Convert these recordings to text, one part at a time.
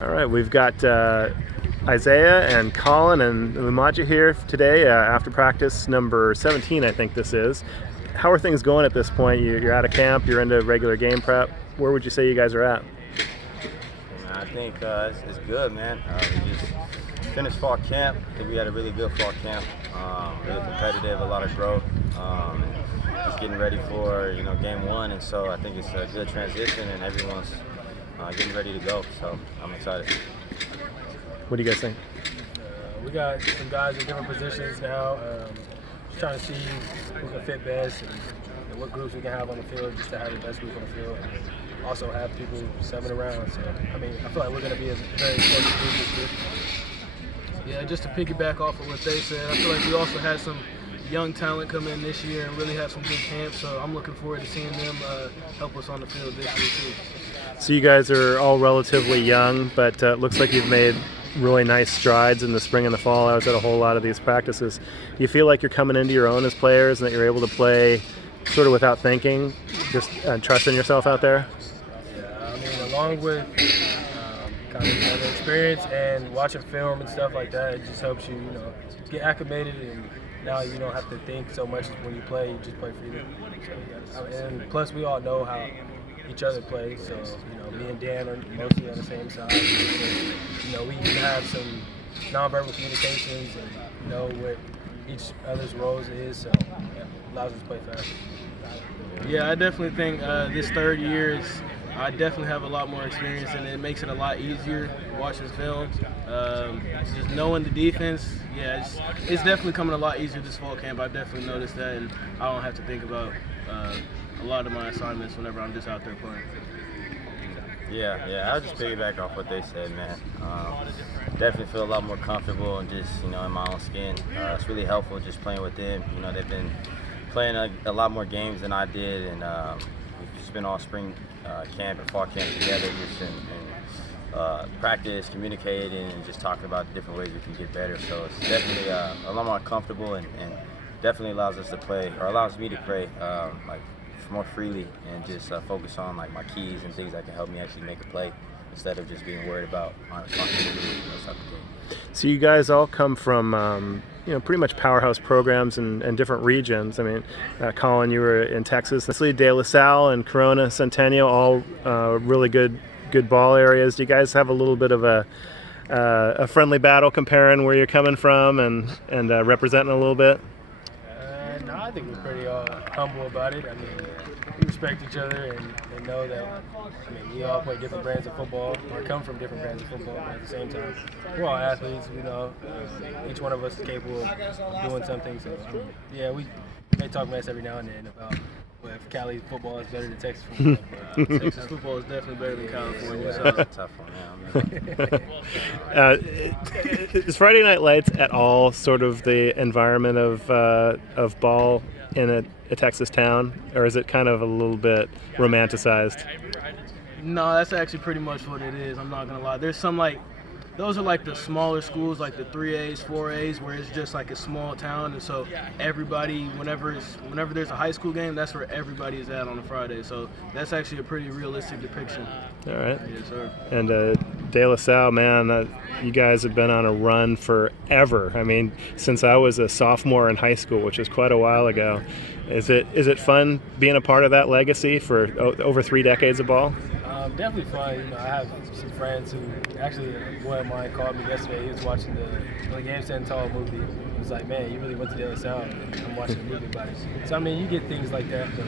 All right, we've got Isaiah and Collin and Umaja here today after practice number 17, I think this is. How are things going at this point? You're out of camp, you're into regular game prep. Where would you say you guys are at? I think it's good, man. We just finished fall camp. I think we had a really good fall camp. Really competitive, a lot of growth. Just getting ready for game one, and so I think it's a good transition, and everyone's getting ready to go. So I'm excited. What do you guys think? We got some guys in different positions now. Just trying to see who can fit best and what groups we can have on the field just to have the best group on the field. And also have people subbing around. So, I feel like we're going to be a very close group this year. Yeah, just to piggyback off of what they said, I feel like we also had some young talent come in this year and really have some good camps. So I'm looking forward to seeing them help us on the field this year too. So you guys are all relatively young, but it looks like you've made really nice strides in the spring and the fall. I was at a whole lot of these practices. Do you feel like you're coming into your own as players and that you're able to play sort of without thinking, just trusting yourself out there? Yeah, along with kind of the experience and watching film and stuff like that, it just helps you, get acclimated, and now you don't have to think so much when you play. You just play freely. And plus, we all know how each other play. So, me and Dan are mostly on the same side. So, we can have some nonverbal communications and know what each other's roles is. So, yeah, allows us to play fast. Yeah, I definitely think this third year I definitely have a lot more experience, and it makes it a lot easier watching film. Just knowing the defense, yeah, it's definitely coming a lot easier this fall camp. I've definitely noticed that, and I don't have to think about a lot of my assignments whenever I'm just out there playing. Yeah, I'll just piggyback off what they said, man. Definitely feel a lot more comfortable and just, in my own skin. It's really helpful just playing with them. They've been playing a lot more games than I did, and we've just been all spring camp and fall camp together, just and practice, communicating, and just talking about different ways we can get better. So it's definitely a lot more comfortable, and definitely allows us to play, or allows me to play more freely, and just focus on my keys and things that can help me actually make a play instead of just being worried about my responsibility and those type of things. So you guys all come from pretty much powerhouse programs and different regions. Collin, you were in Texas. De La Salle and Corona, Centennial, all really good ball areas. Do you guys have a little bit of a friendly battle comparing where you're coming from and representing a little bit? No, I think we're pretty humble about it. We respect each other and know that we all play different brands of football or come from different brands of football, but at the same time, we're all athletes. We know each one of us is capable of doing something. So, yeah, we may talk mess every now and then about if Cali football is better than Texas football. But, Texas football is definitely better than California. So. That's a tough one, man. Is Friday Night Lights at all sort of the environment of ball in a Texas town, or is it kind of a little bit romanticized? No, that's actually pretty much what it is. I'm not gonna lie. There's some those are the smaller schools, like the 3As, 4As, where it's just a small town, and so everybody, whenever there's a high school game, that's where everybody is at on a Friday. So that's actually a pretty realistic depiction. All right. Yes, sir. And De La Salle, man, you guys have been on a run forever. Since I was a sophomore in high school, which was quite a while ago. Is it fun being a part of that legacy for over 3 decades of ball? Definitely fun. I have some friends who actually, one of mine called me yesterday. He was watching the Game Stand Tall movie. He was like, "Man, you really went to De La Salle." And I'm watching a movie about it. So you get things like that, but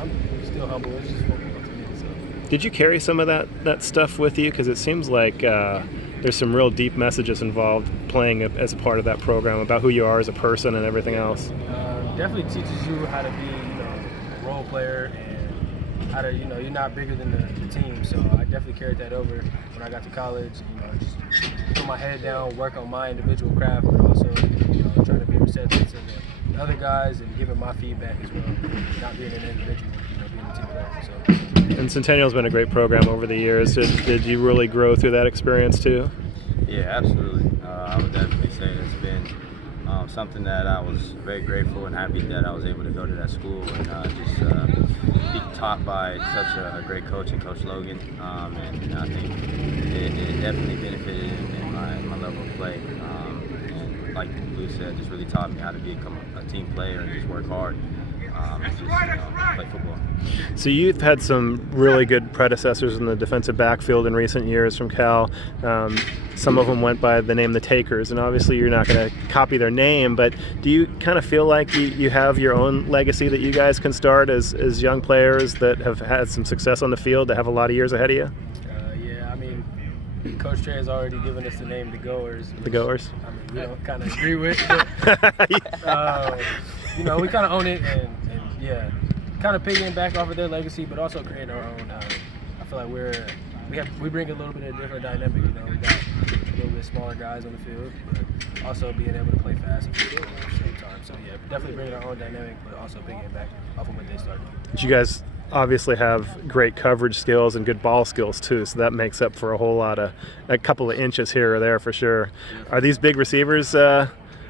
I'm still humble. It's just football to me. So. Did you carry some of that stuff with you? Because it seems like there's some real deep messages involved playing as a part of that program about who you are as a person and everything else. Definitely teaches you how to be, a role player, and how to, you're not bigger than the team. So I definitely carried that over when I got to college. Just put my head down, work on my individual craft, but also, trying to be receptive to the other guys and giving my feedback as well. Not being an individual, being a team player. So. And Centennial's been a great program over the years. Did you really grow through that experience too? Yeah, absolutely. I would definitely say it's been something that I was very grateful and happy that I was able to go to that school and just be taught by such a great coach and Coach Logan. And I think it definitely benefited in my level of play. And like Lou said, just really taught me how to become a team player and just work hard. And just play football. So you've had some really good predecessors in the defensive backfield in recent years from Cal. Some of them went by the name the Takers, and obviously you're not going to copy their name, but do you kind of feel like you have your own legacy that you guys can start as young players that have had some success on the field that have a lot of years ahead of you? Yeah, I mean, Coach Trey has already given us the name the Goers. The Goers? I mean, we don't kind of agree with it. You know, we kind of own it, and yeah, kind of piggying back off of their legacy, but also creating our own. I feel like we bring a little bit of a different dynamic. You know, we got a little bit smaller guys on the field, but also being able to play fast and fit at the same time. So yeah, definitely bringing our own dynamic, but also piggying back off of what they started. But you guys obviously have great coverage skills and good ball skills too, so that makes up for a couple of inches here or there for sure. Are these big receivers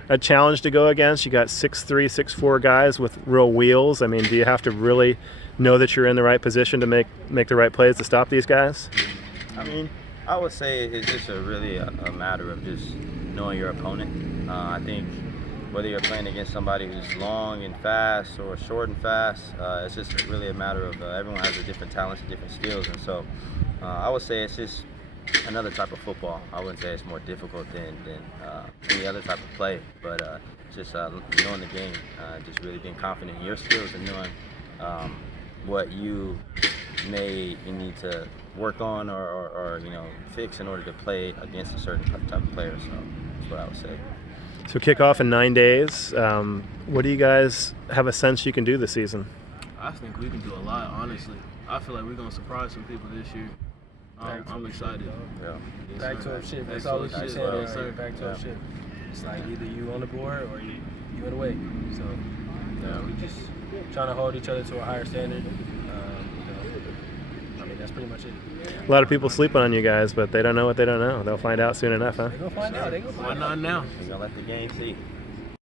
a challenge to go against? You got 6'3", 6'4" guys with real wheels. I mean, do you have to really know that you're in the right position to make the right plays to stop these guys? I mean, I would say it's just really a matter of just knowing your opponent. I think whether you're playing against somebody who's long and fast or short and fast, it's just really a matter of everyone has a different talents and different skills, and so I would say it's just another type of football. I wouldn't say it's more difficult than any other type of play, but just knowing the game, just really being confident in your skills and knowing what you need to work on or fix in order to play against a certain type of player. So that's what I would say. So kick off in 9 days. What do you guys have a sense you can do this season? I think we can do a lot, honestly. I feel like we're going to surprise some people this year. I'm excited. Yeah. Back-to-up shit. That's all we keep saying. Back-to-up shit. It's like either you on the board or you in the way. So yeah, we just trying to hold each other to a higher standard. I mean, that's pretty much it. A lot of people sleeping on you guys, but they don't know what they don't know. They'll find out soon enough, huh? They're going to find out. Why not now? We're going to let the game see.